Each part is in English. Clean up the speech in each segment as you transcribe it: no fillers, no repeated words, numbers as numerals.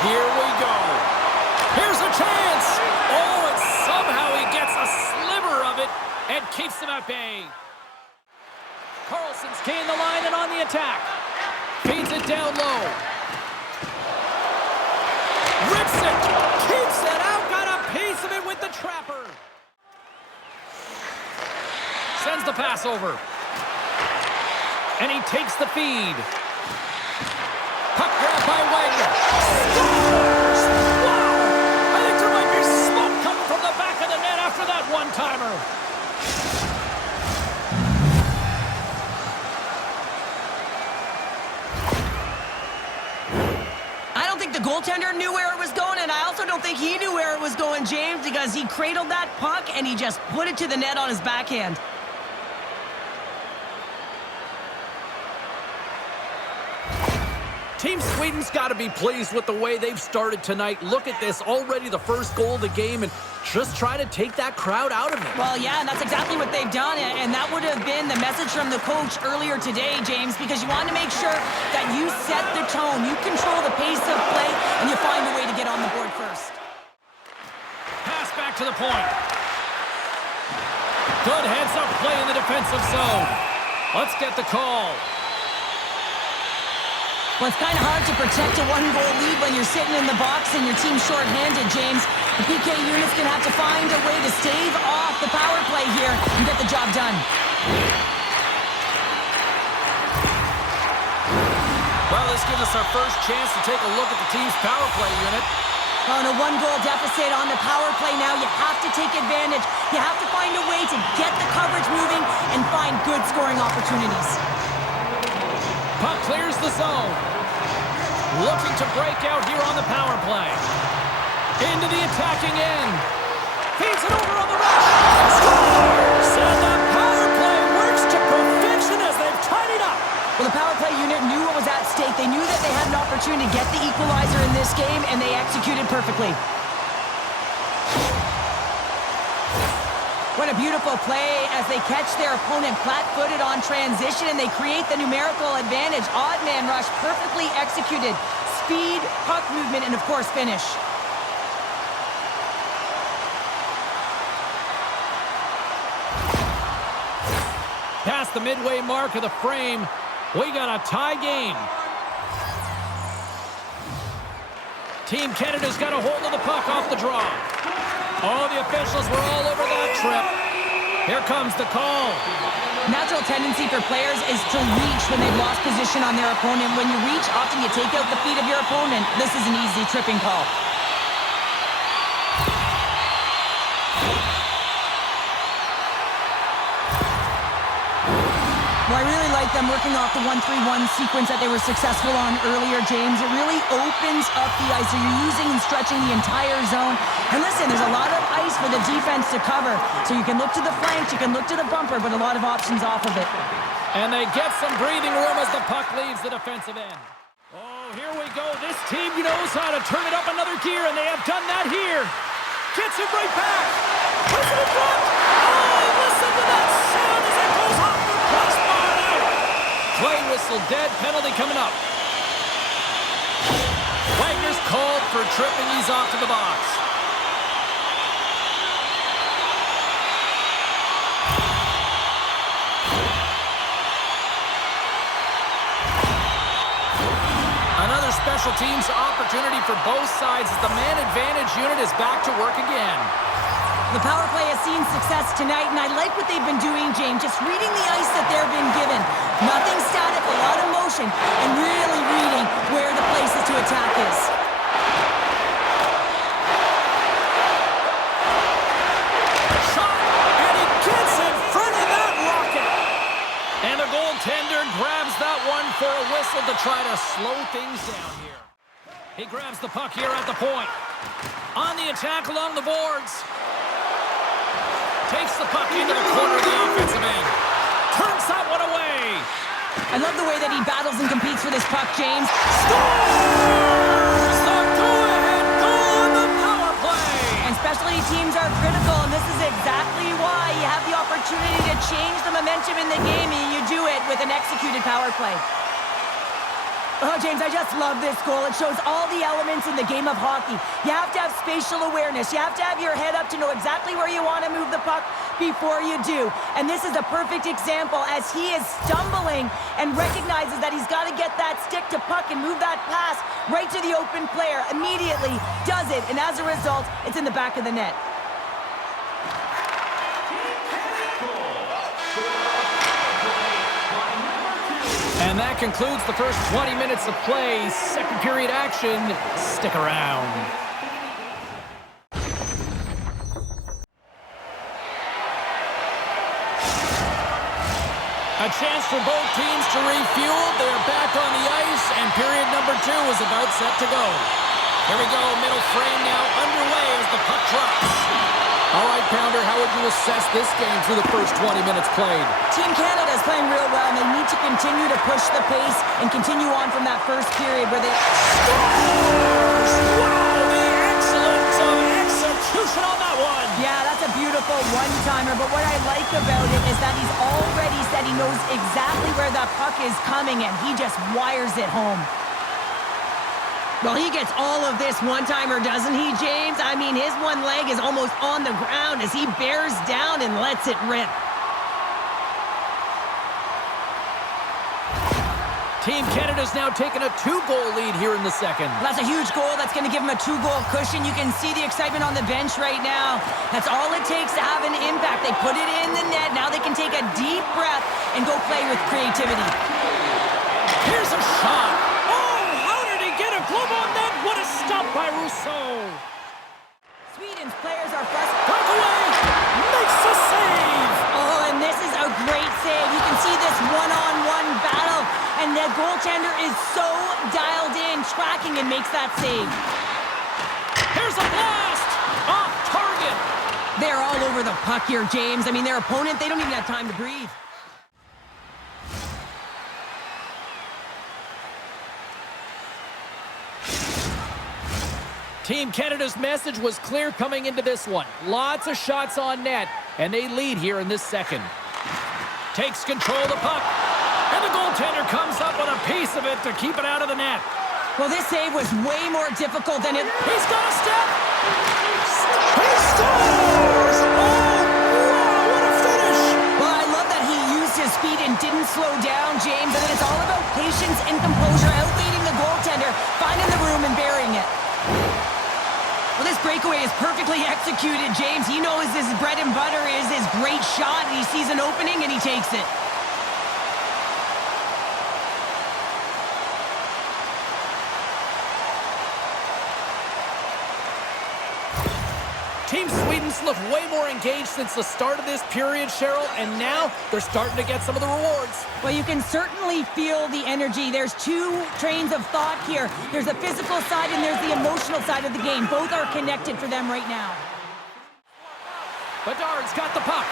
Here we go. Here's a chance. Oh, and somehow he gets a sliver of it and keeps them at bay. Carlson's gained the line and on the attack. Feeds it down low. Rips it. Keeps it out. Got a piece of it with the trapper. Sends the pass over. And he takes the feed. Puck grab by Wagner. Scores! Wow! I think there might be smoke coming from the back of the net after that one-timer. I don't think the goaltender knew where it was going, and I also don't think he knew where it was going, James, because he cradled that puck and he just put it to the net on his backhand. Team Sweden's got to be pleased with the way they've started tonight. Look at this, already the first goal of the game, and just try to take that crowd out of it. Well, yeah, and that's exactly what they've done, and that would have been the message from the coach earlier today, James, because you want to make sure that you set the tone, you control the pace of play, and you find a way to get on the board first. Pass back to the point. Good heads-up play in the defensive zone. Let's get the call. Well, it's kind of hard to protect a one-goal lead when you're sitting in the box and your team's short-handed, James. The PK unit's going to have to find a way to stave off the power play here and get the job done. Well, this gives us our first chance to take a look at the team's power play unit. On a one-goal deficit on the power play now, you have to take advantage. You have to find a way to get the coverage moving and find good scoring opportunities. Puck clears the zone. Looking to break out here on the power play. Into the attacking end. Feeds it over on the rush. Scores! And the power play works to perfection as they've tied it up. Well, the power play unit knew what was at stake. They knew that they had an opportunity to get the equalizer in this game, and they executed perfectly. What a beautiful play as they catch their opponent flat-footed on transition and they create the numerical advantage. Odd man rush, perfectly executed. Speed, puck movement, and of course finish. Past the midway mark of the frame, we got a tie game. Team Canada's got a hold of the puck off the draw. Oh, the officials were all over that trip. Here comes the call. Natural tendency for players is to reach when they've lost position on their opponent. When you reach, often you take out the feet of your opponent. This is an easy tripping call. Well, I really like them working off the 1-3-1 sequence that they were successful on earlier, James. It really opens up the ice. So you're using and stretching the entire zone. And listen, there's a lot of ice for the defense to cover. So you can look to the flanks, you can look to the bumper, but a lot of options off of it. And they get some breathing room as the puck leaves the defensive end. Oh, here we go. This team knows how to turn it up another gear, and they have done that here. Gets it right back. Puts it in front. Oh, listen to that sound as it goes off the crossbar. Play whistle dead, penalty coming up. Wagner's called for tripping, he's off to the box. Another special teams opportunity for both sides as the man advantage unit is back to work again. The power play has seen success tonight, and I like what they've been doing, James, just reading the ice that they're being given. Nothing static, a lot of motion, and really reading where the places to attack is. Shot, and he gets in front of that rocket. And the goaltender grabs that one for a whistle to try to slow things down here. He grabs the puck here at the point. On the attack along the boards. Takes the puck into the corner of the offensive end. Turns that one away. I love the way that he battles and competes for this puck, James. Scores! The go-ahead goal on the power play. And specialty teams are critical, and this is exactly why you have the opportunity to change the momentum in the game, and you do it with an executed power play. Oh, James, I just love this goal. It shows all the elements in the game of hockey. You have to have spatial awareness. You have to have your head up to know exactly where you want to move the puck before you do. And this is a perfect example as he is stumbling and recognizes that he's got to get that stick to puck and move that pass right to the open player. Immediately does it, and as a result, it's in the back of the net. And that concludes the first 20 minutes of play. Second period action. Stick around. A chance for both teams to refuel. They're back on the ice, and period number 2 is about set to go. Here we go. Middle frame now underway as the puck drops. All right, Pounder, how would you assess this game through the first 20 minutes played? Team Canada is playing real well, and they need to continue to push the pace and continue on from that first period where they... Scores! Wow, the excellence of execution on that one! Yeah, that's a beautiful one-timer, but what I like about it is that he's already said he knows exactly where that puck is coming, and he just wires it home. Well, he gets all of this one-timer, doesn't he, James? I mean, his one leg is almost on the ground as he bears down and lets it rip. Team Canada's now taken a 2-goal lead here in the second. Well, that's a huge goal. That's going to give him a 2-goal cushion. You can see the excitement on the bench right now. That's all it takes to have an impact. They put it in the net. Now they can take a deep breath and go play with creativity. Here's a shot. Glove on net. What a stop by Rousseau. Sweden's players are frustrated. Breakaway. Makes the save. Oh, and this is a great save. You can see this one-on-one battle, and the goaltender is so dialed in, tracking, and makes that save. Here's a blast. Off target. They're all over the puck here, James. I mean, their opponent, they don't even have time to breathe. Team Canada's message was clear coming into this one. Lots of shots on net, and they lead here in this second. Takes control of the puck, and the goaltender comes up with a piece of it to keep it out of the net. Well, this save was way more difficult than it... He's got a step! He scores! Oh, wow, what a finish! Well, I love that he used his speed and didn't slow down, James. And then it's all about patience and composure, outleading the goaltender, finding the room and burying it. Well, this breakaway is perfectly executed, James. He knows his bread and butter is his great shot, and he sees an opening, and he takes it. Team Sweden's looked way more engaged since the start of this period, Cheryl, and now they're starting to get some of the rewards. Well, you can certainly feel the energy. There's two trains of thought here. There's the physical side and there's the emotional side of the game. Both are connected for them right now. Bedard's got the puck.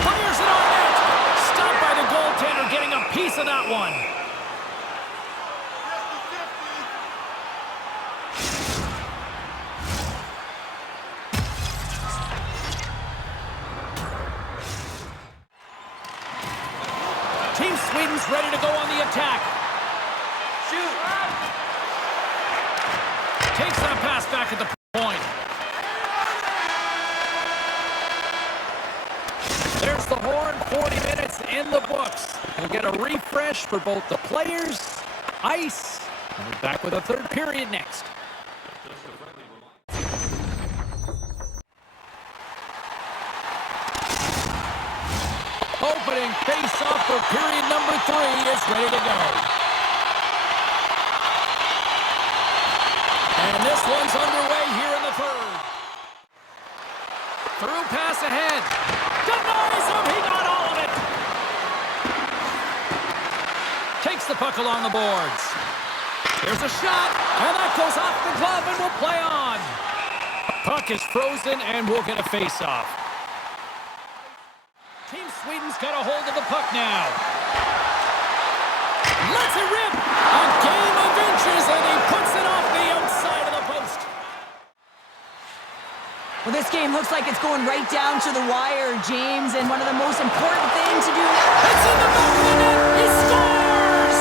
Fires it on net. Stopped by the goaltender, getting a piece of that one. Team Sweden's ready to go on the attack. Shoot. Takes that pass back at the point. There's the horn. 40 minutes in the books. We'll get a refresh for both the players, ice, and we're back with a third period next. Opening face-off for period number 3 is ready to go. And this one's underway here in the third. Through pass ahead. Denies him. He got all of it. Takes the puck along the boards. There's a shot, and that goes off the glove and will play on. Puck is frozen, and we'll get a face-off. Team Sweden's got a hold of the puck now. Lets it rip. A game of inches, and he puts it off the outside of the post. Well, this game looks like it's going right down to the wire, James, and one of the most important things to do... It's in the back of the net. He scores!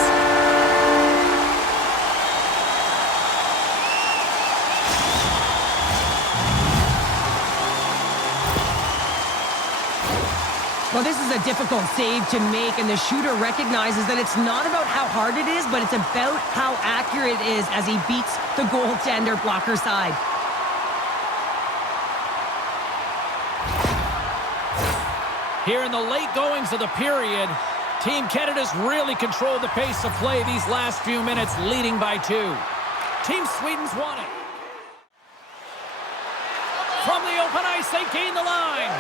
Well, this is a difficult save to make, and the shooter recognizes that it's not about how hard it is, but it's about how accurate it is as he beats the goaltender blocker side. Here in the late goings of the period, Team Canada's really controlled the pace of play these last few minutes, leading by 2. Team Sweden's won it. From the open ice, they gain the line.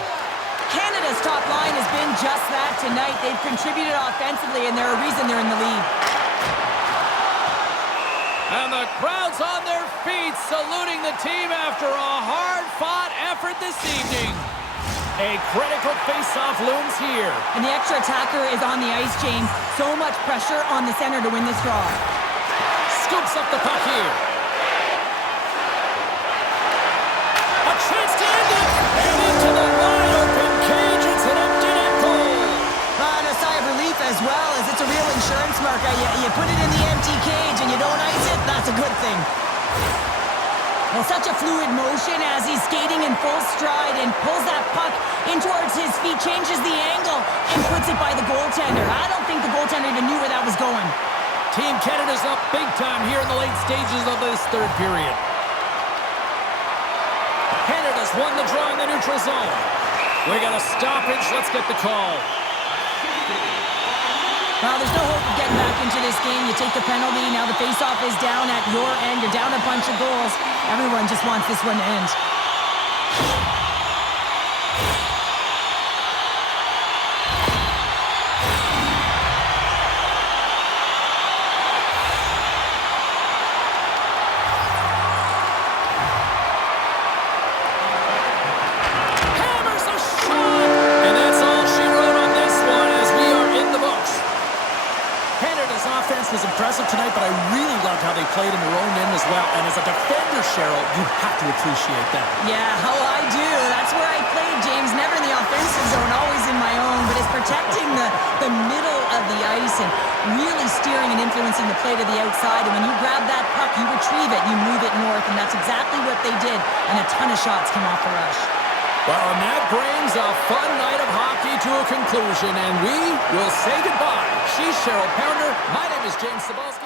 Canada's top line has been just that tonight. They've contributed offensively, and they're a reason they're in the lead. And the crowd's on their feet, saluting the team after a hard-fought effort this evening. A critical face-off looms here. And the extra attacker is on the ice, James. So much pressure on the center to win this draw. Scoops up the puck here. A chance to end it. And into the wide-open cage. It's an empty net goal. And a sigh of relief as well, as it's a real insurance marker. You put it in the empty cage and you don't ice it, that's a good thing. Well, such a fluid motion as he's skating in full stride and pulls that puck in towards his feet, changes the angle, and puts it by the goaltender. I don't think the goaltender even knew where that was going. Team Canada's up big time here in the late stages of this third period. Canada's won the draw in the neutral zone. We got a stoppage. Let's get the call. Well, there's no hope of getting back into this game. You take the penalty. Now the faceoff is down at your end. You're down a bunch of goals. Everyone just wants this one to end. Hammers a shot! And that's all she wrote on this one as we are in the books. Canada's offense was impressive tonight, but I really loved how they played in their own end as well. And as a defender, Cheryl, you have to appreciate that. Yeah, how I do. That's where I played, James. Never in the offensive zone, always in my own. But it's protecting the middle of the ice and really steering and influencing the play to the outside. And when you grab that puck, you retrieve it, you move it north. And that's exactly what they did. And a ton of shots came off the rush. Well, and that brings a fun night of hockey to a conclusion, and we will say goodbye. She's Cheryl Pounder. My name is James Cebulski.